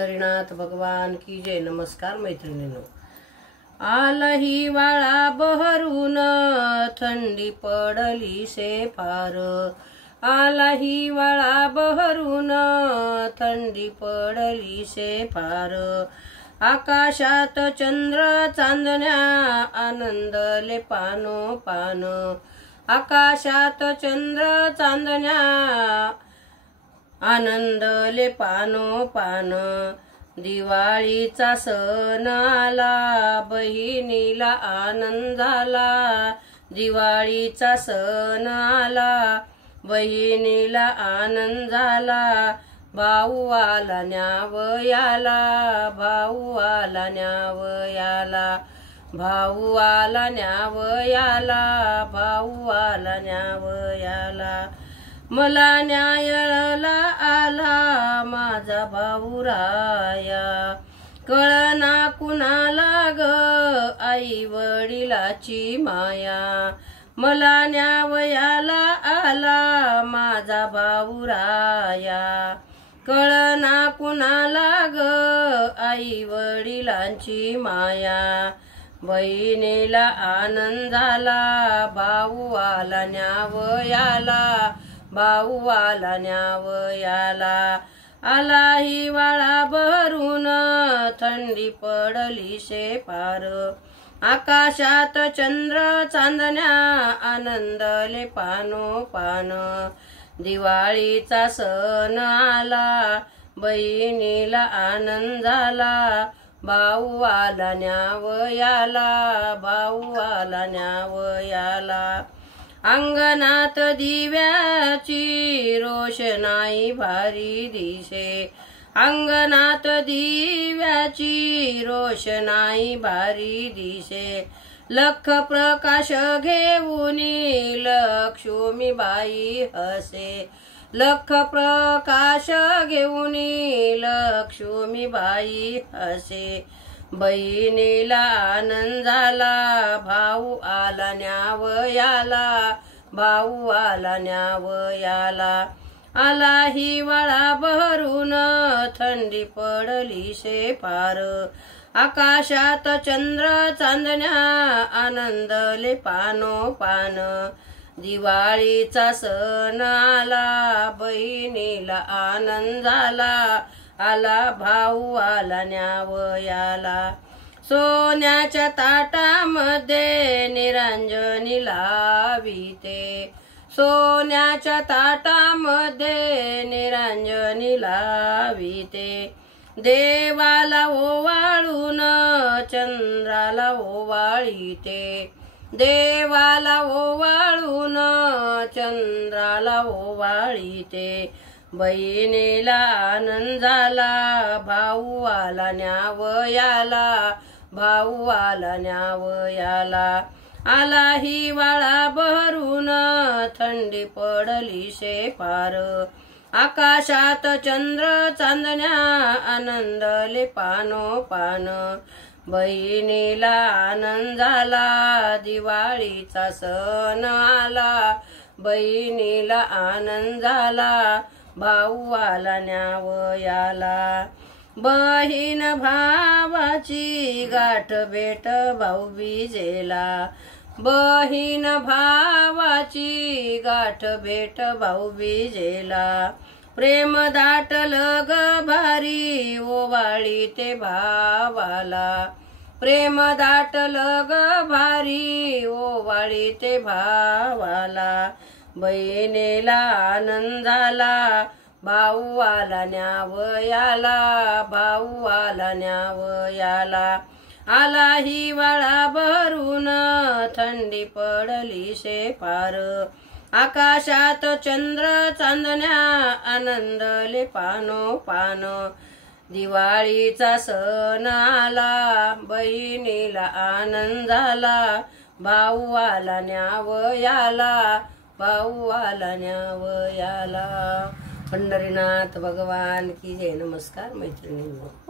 पंढरीनाथ भगवान की जय। नमस्कार मैत्रिणींनो। आला हिवाळा बहरून थंडी पडली से फार। आला हिवाळा बहरून थंडी पडली से फार। आकाशात चंद्र चांदण्या आनंदले पानो पान। आकाशात चंद्र चांदण्या आनंदले पानो पान। दिवाळीचा सण आला बहिणीला आनंद झाला। दिवाळीचा सण आला बहिणीला आनंद झाला। भाऊ आला न्यावयाला, भाऊ आला न्यावयाला, भाऊ आला न्यावयाला, भाऊ आला न्यावयाला। मला न्यायला आला माझा भाऊ राया। कळना कुणाला ग आई वडिलाची माया। मला न्यावयाला आला माझा भाऊ राया। कळना कुणाला ग आई वडिलांची माया। बहिणीला आनंद झाला भाऊ आला न्यावयाला, भाऊ आला न्यावयाला। आला हिवाळा बहरून थंडी पडली से फार। आकाशात चंद्र चांदण्या आनंदले पानो पान। दिवाळीचा सण आला बहिणीला आनंद झाला। भाऊ आला न्यावयाला, भाऊ आला न्यावयाला। अंगणात दिव्याची रोषणाई भारी दिसे। अंगणात दिव्याची रोषणाई भारी दिसे। लख प्रकाश घेऊन लक्ष्मीबाई हसे। लख प्रकाश घेऊन लक्ष्मीबाई हसे। बहिणीला आनंद झाला भाऊ आला न्यावयाला, भाऊ आला न्यावयाला। आला हिवाळा बहरून थंडी पडली से फार। आकाशात चंद्र चांदण्या आनंदले पानो पान। दिवाळीचा सण आला बहिणीला आनंद झाला। आला भाऊ आला न्यावयाला। सोन्याच्या ताटामध्ये निरांजनी लाविते। सोन्याच्या ताटामध्ये निरांजनी लाविते। देवाला ओवाळून चंद्राला ओवाळीते। देवाला ओवाळून चंद्राला ओवाळीते। बहिणीला आनंद झाला भाऊ आला न्यावयाला, भाऊ आला न्यावयाला। आला हिवाळा बहरून थंडी पडली से फार। आकाशात चंद्र चांदण्या आनंदले पानो पान। बहिणीला आनंद झाला दिवाळीचा सण आला बहिणीला आनंद झाला। भाऊ आला न्यावयाला। बहीण भावाची गाठ भेट भाऊबीजेला। बहीण भावाची गाठ भेट भाऊबीजेला। प्रेम दाटलं ग भारी ओवाळी ते भावाला। प्रेम दाटलं ग भारी ओवाळी ते भावाला। बहिणीला आनंद झाला भाऊ आला न्यावयाला, भाऊ आला न्यावयाला। आला हिवाळा बहरून थंडी पडली से फार। आकाशात चंद्र चांदण्या आनंदले पानो पान। दिवाळीचा सण आला बहिणीला आनंद झाला। भाऊ आला न्यावयाला, भाऊ आला न्यावयाला। पंढरीनाथ भगवान की जय। नमस्कार मैत्रिणींनो।